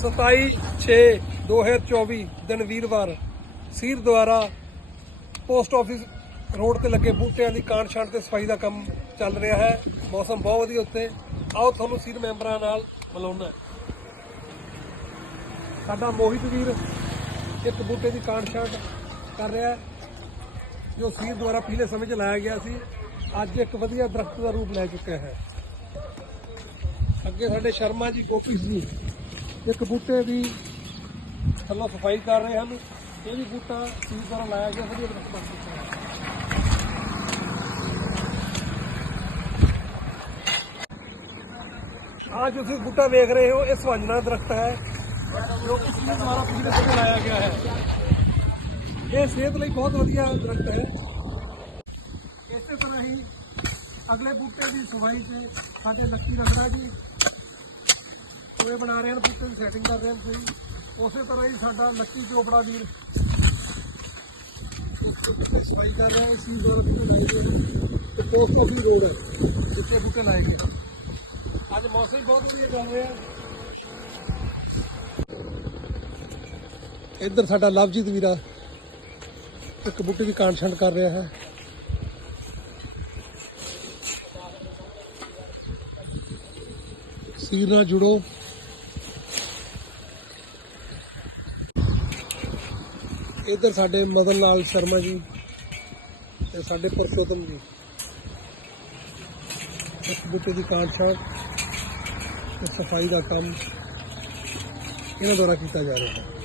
27/6/2024 ਦਿਨ ਵੀਰਵਾਰ ਸੀਰ ਦੁਆਰਾ ਪੋਸਟ ਆਫਿਸ ਰੋਡ ਤੇ ਲੱਗੇ ਬੂਟਿਆਂ ਦੀ ਕਾਂਡ ਛਾਂਟ ਤੇ ਸਫ਼ਾਈ ਦਾ ਕੰਮ ਚੱਲ ਰਿਹਾ ਹੈ। ਮੌਸਮ ਬਹੁਤ ਵਧੀਆ ਉੱਤੇ। ਆਓ ਤੁਹਾਨੂੰ ਸੀਰ ਮੈਂਬਰਾਂ ਨਾਲ ਮਿਲਾਉਣਾ ਸਾਡਾ ਮੋਹਿਤ ਵੀਰ ਇੱਕ ਬੂਟੇ ਦੀ ਕਾਂਡ ਛਾਂਟ ਕਰ ਰਿਹਾ ਜੋ ਸੀਰ ਦੁਆਰਾ ਪਿਛਲੇ ਸਮੇਂ 'ਚ ਲਾਇਆ ਗਿਆ ਸੀ। ਅੱਜ ਇੱਕ ਵਧੀਆ ਦਰਖਤ ਦਾ ਰੂਪ ਲੈ ਚੁੱਕਿਆ ਹੈ। ਅੱਗੇ ਸਾਡੇ ਸ਼ਰਮਾ ਜੀ ਗੋਪੀ ਜੀ। ਇੱਕ ਬੂਟੇ ਦੀ ਥੱਲੋਂ ਸਫ਼ਾਈ ਕਰ ਰਹੇ ਹਨ। ਇਹ ਵੀ ਬੂਟਾ ਸੀਰ ਤਰ੍ਹਾਂ ਲਾਇਆ ਗਿਆ, ਵਧੀਆ ਦਰਖਤ ਬਣ ਚੁੱਕਾ ਹੈ ਆਹ ਜੋ ਤੁਸੀਂ ਬੂਟਾ ਵੇਖ ਰਹੇ ਹੋ, ਇਹ ਸਵੰਜਨਾ ਦਰਖਤ ਹੈ, ਜੋ ਕਿ ਸੀਰ ਦੁਆਰਾ ਪਿਛਲੇ ਸਮੇਂ ਲਾਇਆ ਗਿਆ ਹੈ। ਇਹ ਸਿਹਤ ਲਈ ਬਹੁਤ ਵਧੀਆ ਦਰਖਤ ਹੈ। ਇਸੇ ਤਰ੍ਹਾਂ ਹੀ ਅਗਲੇ ਬੂਟੇ ਦੀ ਸਫ਼ਾਈ ਤੇ ਸਾਡੇ ਲੱਕੀ ਰੰਗੜਾ ਜੀ ਬਣਾ ਰਹੇ ਹਨ ਬੂਟੇ ਦੀ ਸੈਟਿੰਗ ਕਰ ਰਹੇ ਹਨ ਸਹੀ ਉਸੇ ਤਰ੍ਹਾਂ ਹੀ ਸਾਡਾ ਲੱਕੀ ਚੋਪੜਾ ਵੀਰ। ਸਫ਼ਾਈ ਕਰ ਰਿਹਾ ਹੈ ਸੀ ਰੋਡ ਤੇ ਲਾਏ ਗਏ ਤੇ ਪੋਸਟ ਆਫਿਸ ਰੋਡ ਜਿੱਥੇ ਬੂਟੇ ਲਾਏ ਗਏ। ਅੱਜ ਮੌਸਮ ਬਹੁਤ ਵਧੀਆ ਚੱਲ ਰਿਹਾ ਇੱਧਰ ਸਾਡਾ ਲਵਜੀਤ ਵੀਰਾ ਇੱਕ ਬੂਟੇ ਦੀ ਕਾਂਡ ਛੰਡ ਕਰ ਰਿਹਾ ਹੈ। ਸੀਰ ਨਾਲ ਜੁੜੋ। ਇੱਧਰ ਸਾਡੇ ਮਦਨ ਲਾਲ ਸ਼ਰਮਾ ਜੀ ਤੇ ਸਾਡੇ ਪਰਸ਼ੋਤਮ ਜੀ। ਇਸ ਬੂਟੇ ਦੀ ਕਾਂਟ ਛਾਂਟ ਤੇ ਸਫ਼ਾਈ ਦਾ ਕੰਮ ਇਹਨਾਂ ਦੁਆਰਾ ਕੀਤਾ ਜਾ ਰਿਹਾ ਹੈ।